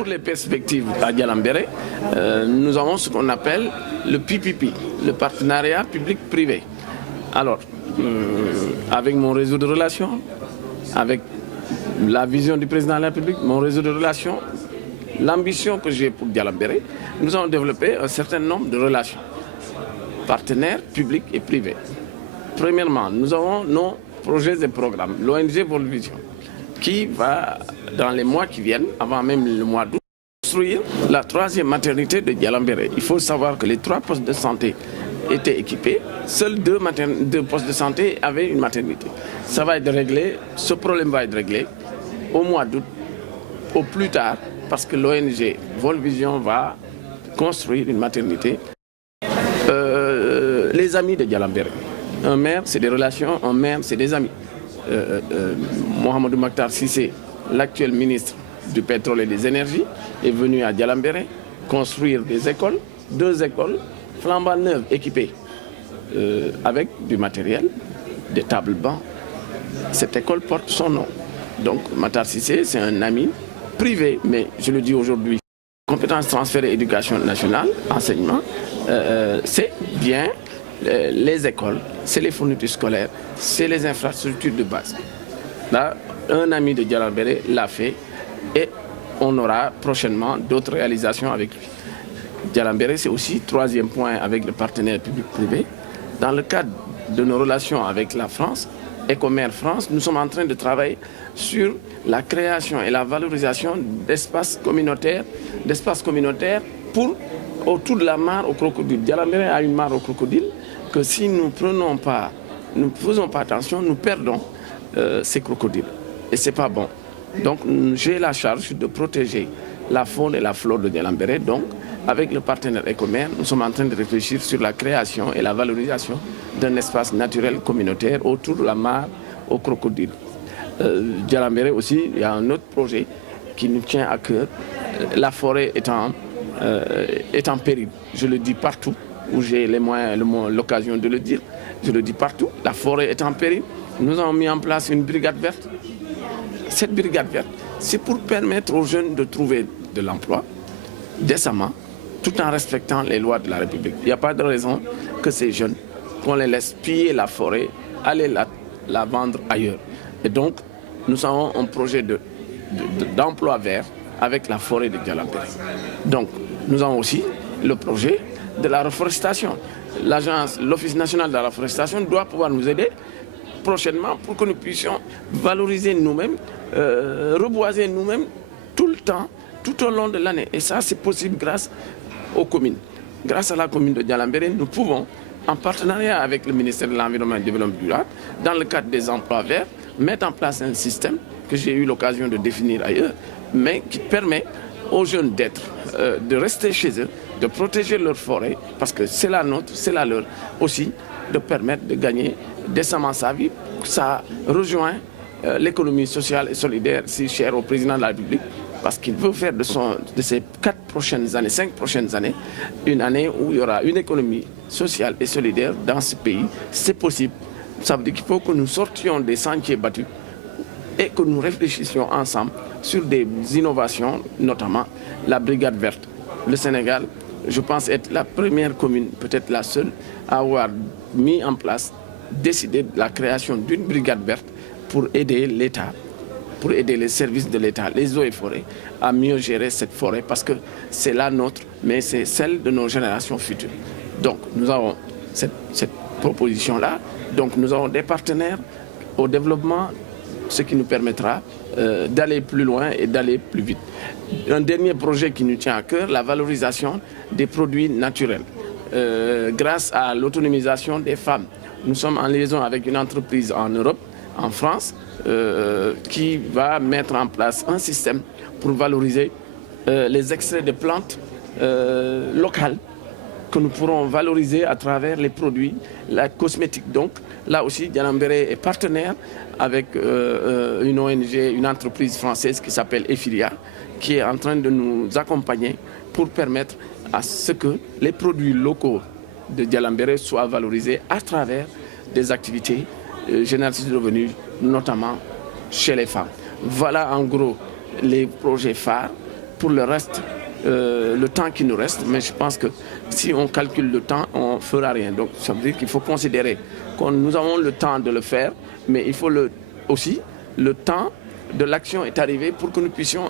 pour les perspectives à Dialambéré, nous avons ce qu'on appelle le PPP, le partenariat public-privé. Alors, avec mon réseau de relations, avec la vision du président de la République, mon réseau de relations, l'ambition que j'ai pour Dialambéré, nous avons développé un certain nombre de relations, partenaires publics et privés. Premièrement, nous avons nos projets et programmes, l'ONG World Vision, qui va, dans les mois qui viennent, avant même le mois d'août, construire la 3e maternité de Dialambéré. Il faut savoir que les 3 postes de santé étaient équipés, seuls 2 postes de santé avaient une maternité. Ça va être réglé, ce problème va être réglé au mois d'août, au plus tard, parce que l'ONG World Vision va construire une maternité. Les amis de Dialambéré. Un maire, c'est des relations, un maire, c'est des amis. Mohamedou Makhtar Cissé, l'actuel ministre du pétrole et des énergies, est venu à Dialambéré construire des écoles, 2 écoles flambant neuves équipées avec du matériel, des tables bancs. Cette école porte son nom. Donc Makhtar Cissé, c'est un ami privé, mais je le dis aujourd'hui, compétences transférées éducation nationale, enseignement, c'est bien les écoles, c'est les fournitures scolaires, c'est les infrastructures de base. Là, un ami de Dialambéré l'a fait et on aura prochainement d'autres réalisations avec lui. Dialambéré, c'est aussi 3e point avec le partenaire public-privé. Dans le cadre de nos relations avec la France, Ecomer France, nous sommes en train de travailler sur la création et la valorisation d'espaces communautaires pour autour de la mare au crocodile. Dialambéré a une mare au crocodile que si nous ne faisons pas attention, nous perdons ces crocodiles. Et ce n'est pas bon. Donc j'ai la charge de protéger la faune et la flore de Dialambéré. Donc avec le partenaire Ecomer, nous sommes en train de réfléchir sur la création et la valorisation d'un espace naturel communautaire autour de la mare au crocodile. Dialambéré aussi, il y a un autre projet qui nous tient à cœur. La forêt est en péril. Je le dis partout où j'ai les moyens, l'occasion de le dire. Je le dis partout, la forêt est en péril. Nous avons mis en place une brigade verte. Cette brigade verte, c'est pour permettre aux jeunes de trouver de l'emploi décemment, tout en respectant les lois de la République. Il n'y a pas de raison que ces jeunes, qu'on les laisse piller la forêt, aller la vendre ailleurs. Et donc, nous avons un projet d'emploi vert avec la forêt de Dialambéré. Donc, nous avons aussi le projet de la reforestation. L'Office national de la reforestation doit pouvoir nous aider prochainement pour que nous puissions valoriser nous-mêmes, reboiser nous-mêmes tout le temps, tout au long de l'année. Et ça, c'est possible grâce aux communes. Grâce à la commune de Dialambéré, nous pouvons, en partenariat avec le ministère de l'Environnement et du Développement durable, dans le cadre des emplois verts, mettre en place un système que j'ai eu l'occasion de définir ailleurs, mais qui permet aux jeunes de rester chez eux, de protéger leur forêt, parce que c'est la nôtre, c'est la leur aussi, de permettre de gagner décemment sa vie. Ça rejoint l'économie sociale et solidaire si chère au président de la République, parce qu'il veut faire de ces 5 prochaines années, une année où il y aura une économie sociale et solidaire dans ce pays. C'est possible. Ça veut dire qu'il faut que nous sortions des sentiers battus et que nous réfléchissions ensemble sur des innovations, notamment la brigade verte. Le Sénégal, je pense être la première commune, peut-être la seule, à avoir mis en place, décidé de la création d'une brigade verte pour aider l'État, pour aider les services de l'État, les eaux et forêts, à mieux gérer cette forêt, parce que c'est la nôtre, mais c'est celle de nos générations futures. Donc nous avons cette proposition-là, donc nous avons des partenaires au développement, ce qui nous permettra d'aller plus loin et d'aller plus vite. Un dernier projet qui nous tient à cœur, la valorisation des produits naturels. Grâce à l'autonomisation des femmes, nous sommes en liaison avec une entreprise en Europe, en France, qui va mettre en place un système pour valoriser les extraits de plantes locales que nous pourrons valoriser à travers les produits, la cosmétique. Donc là aussi, Dialambéré est partenaire avec une ONG, une entreprise française qui s'appelle Efilia, qui est en train de nous accompagner pour permettre à ce que les produits locaux de Dialambéré soient valorisés à travers des activités génératrices de revenus, notamment chez les femmes. Voilà en gros les projets phares pour le reste, le temps qui nous reste, mais je pense que si on calcule le temps, on ne fera rien. Donc ça veut dire qu'il faut considérer que nous avons le temps de le faire, mais il faut aussi le temps de l'action est arrivé pour que nous puissions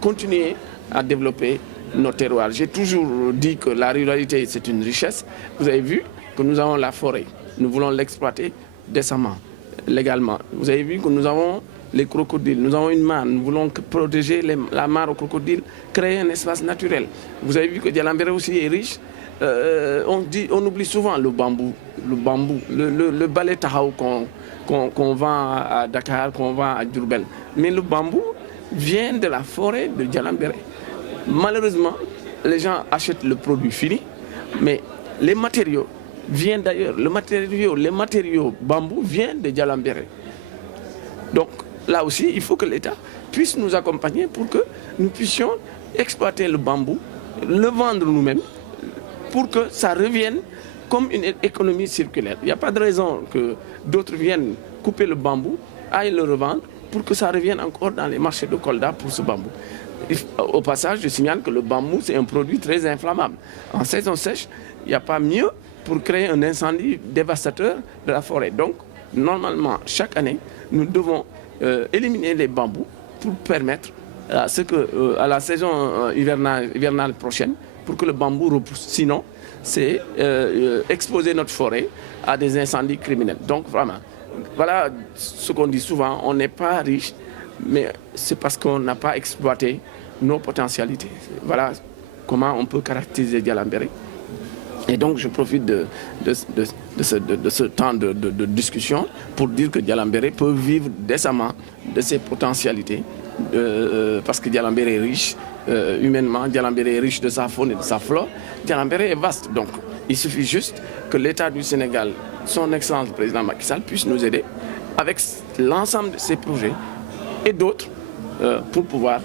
continuer à développer nos terroirs. J'ai toujours dit que la ruralité, c'est une richesse. Vous avez vu que nous avons la forêt. Nous voulons l'exploiter décemment, légalement. Vous avez vu que nous avons les crocodiles, nous avons une mare, nous voulons protéger la mare aux crocodiles, créer un espace naturel. Vous avez vu que Dialambéré aussi est riche. On oublie souvent le bambou, le balai tahao qu'on vend à Dakar, qu'on vend à Diourbel. Mais le bambou vient de la forêt de Dialambéré. Malheureusement, les gens achètent le produit fini, mais les matériaux viennent d'ailleurs. Les matériaux bambou viennent de Dialambéré. Donc là aussi, il faut que l'État puisse nous accompagner pour que nous puissions exploiter le bambou, le vendre nous-mêmes, pour que ça revienne comme une économie circulaire. Il n'y a pas de raison que d'autres viennent couper le bambou, aillent le revendre, pour que ça revienne encore dans les marchés de Kolda pour ce bambou. Au passage, je signale que le bambou, c'est un produit très inflammable. En saison sèche, il n'y a pas mieux pour créer un incendie dévastateur de la forêt. Donc, normalement, chaque année, nous devons éliminer les bambous pour permettre à à la saison hivernale prochaine, pour que le bambou repousse. Sinon, c'est exposer notre forêt à des incendies criminels. Donc, vraiment, voilà ce qu'on dit souvent, on n'est pas riche, mais c'est parce qu'on n'a pas exploité nos potentialités. Voilà comment on peut caractériser Dialambéré. Et donc je profite de ce temps de discussion pour dire que Dialambéré peut vivre décemment de ses potentialités, parce que Dialambéré est riche humainement, Dialambéré est riche de sa faune et de sa flore. Dialambéré est vaste, donc il suffit juste que l'État du Sénégal, son Excellence le président Macky Sall, puisse nous aider avec l'ensemble de ces projets et d'autres pour pouvoir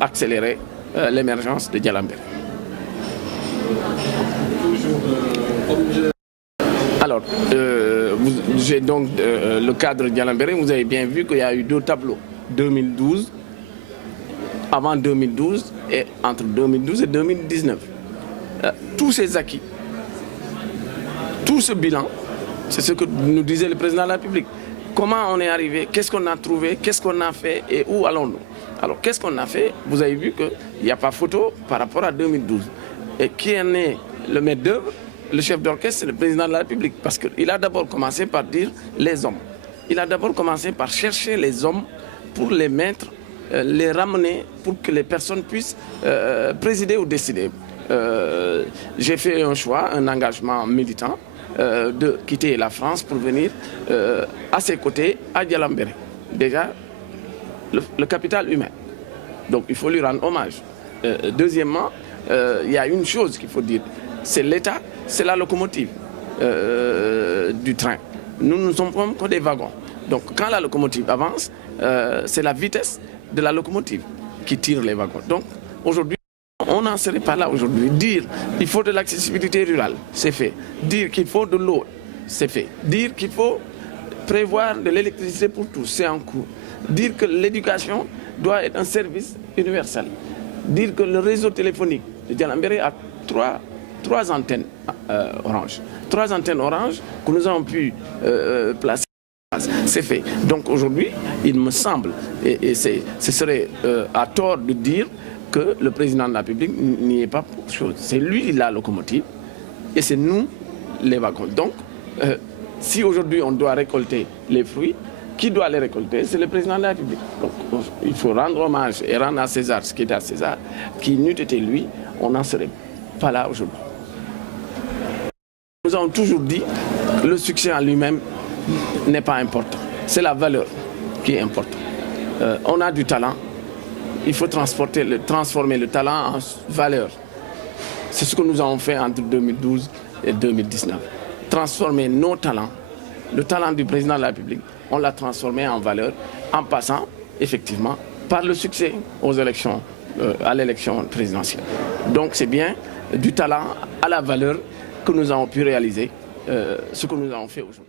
accélérer l'émergence de Dialambéré. Alors, j'ai donc le cadre de Dialambéré. Vous avez bien vu qu'il y a eu deux tableaux, 2012, avant 2012 et entre 2012 et 2019. Tous ces acquis, tout ce bilan, c'est ce que nous disait le président de la République. Comment on est arrivé, qu'est-ce qu'on a trouvé, qu'est-ce qu'on a fait et où allons-nous? Alors, qu'est-ce qu'on a fait? Vous avez vu qu'il n'y a pas photo par rapport à 2012. Et qui en est le maître d'œuvre? Le chef d'orchestre, c'est le président de la République. Parce qu'il a d'abord commencé par dire les hommes. Il a d'abord commencé par chercher les hommes pour les mettre, les ramener pour que les personnes puissent présider ou décider. J'ai fait un choix, un engagement militant de quitter la France pour venir à ses côtés à Dialambéré. Déjà, le capital humain. Donc il faut lui rendre hommage. Deuxièmement, il y a une chose qu'il faut dire, c'est l'État, c'est la locomotive du train. Nous ne sommes pas que des wagons. Donc quand la locomotive avance, c'est la vitesse de la locomotive qui tire les wagons. Donc aujourd'hui, on n'en serait pas là aujourd'hui. Dire qu'il faut de l'accessibilité rurale, c'est fait. Dire qu'il faut de l'eau, c'est fait. Dire qu'il faut prévoir de l'électricité pour tous, c'est en cours. Dire que l'éducation doit être un service universel. Dire que le réseau téléphonique de Dialambéré a trois antennes orange. 3 antennes orange que nous avons pu placer. C'est fait. Donc aujourd'hui, il me semble, et ce serait à tort de dire que le président de la République n'y est pas pour chose. C'est lui la locomotive et c'est nous les wagons. Donc, si aujourd'hui on doit récolter les fruits, qui doit les récolter? C'est le président de la République. Donc, il faut rendre hommage et rendre à César ce qui est à César, qui n'eût été lui, on n'en serait pas là aujourd'hui. Nous avons toujours dit que le succès en lui-même n'est pas important. C'est la valeur qui est importante. On a du talent, il faut transformer le talent en valeur. C'est ce que nous avons fait entre 2012 et 2019. Transformer nos talents, le talent du président de la République, on l'a transformé en valeur en passant effectivement par le succès aux élections, à l'élection présidentielle. Donc c'est bien du talent à la valeur que nous avons pu réaliser ce que nous avons fait aujourd'hui.